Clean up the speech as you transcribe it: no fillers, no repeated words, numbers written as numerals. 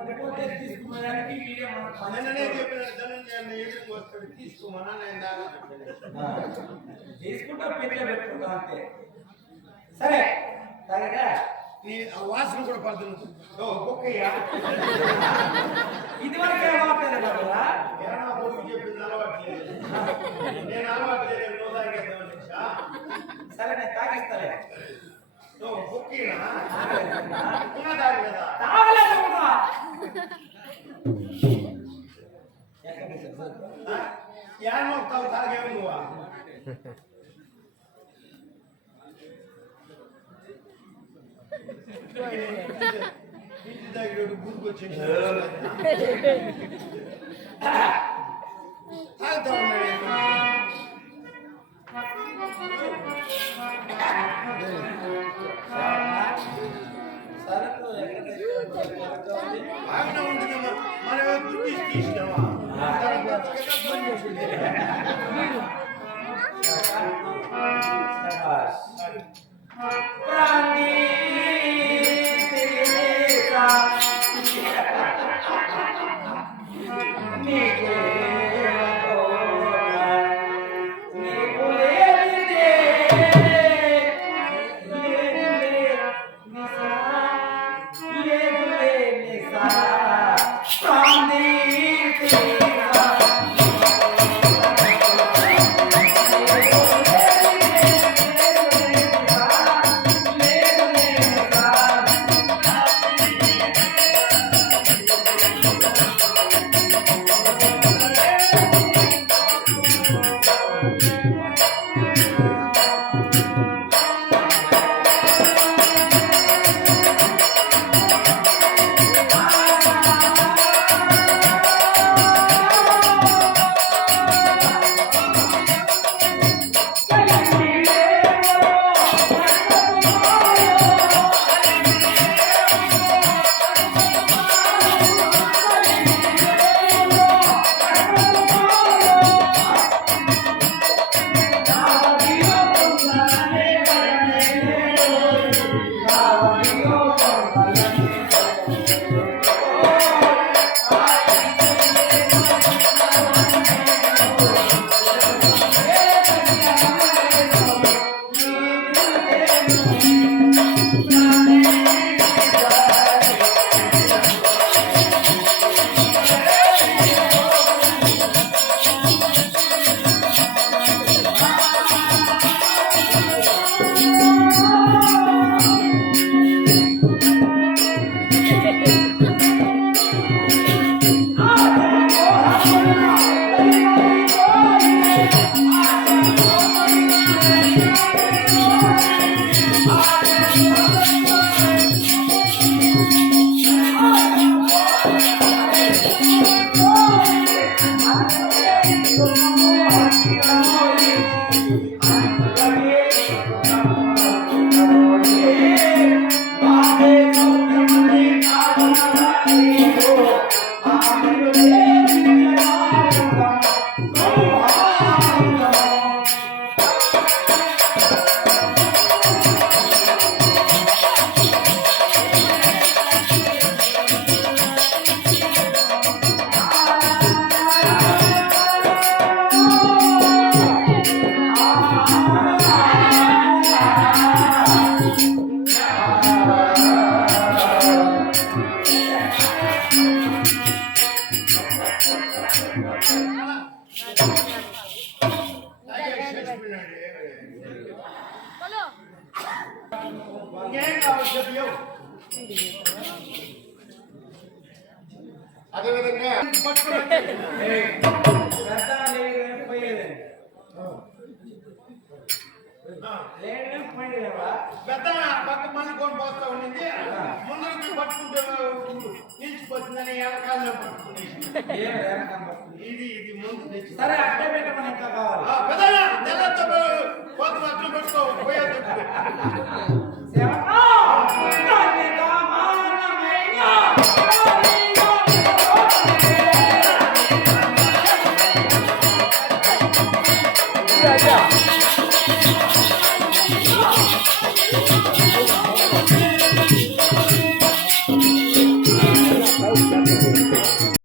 తీసుకున్నదానికి మననే చెప్పిన ధనంజయాన్ని ఎదురు వస్తాడు తీసుకోమన్నా నేను దాకా తీసుకుంటా పెళ్ళి పెట్టుకుంటా అంతే. సరే తాగదా నీ వాసన కూడా పడుతుంది. కుక్కయ్యా ఇది వరకు ఏమవుతుంది కదా ఏమన్నా కొడుకు చెప్పింది అలవాట్లేదు. నేను అలవాట్లేదు నువ్వు తాగేద్దాం. సరే నేను తాగిస్తాలే. కుక్కీనా తాగి కదా తాగలేదు యానోక్తావు తాగేవు నువ్వా ఇంటి దగ్గర గుర్తుకొచ్చింది తాగుతా బాగానే ఉంటుందమ్మా. మనం గుర్తి తీసినావా అదేవిధంగా పెద్ద పక్క మళ్ళీ కొని పోస్తా ఉండింది ముందరికి పట్టుకుంటే నిలిచిపోతుందని ఎలకాలం పట్టుకుంది. ఇది ఇది ముందు తెచ్చి సరే అట్టే పెట్టమని ఇంకా కావాలి పెద్ద నెలతో కొత్త అట్లు పెట్టుకో పోయేది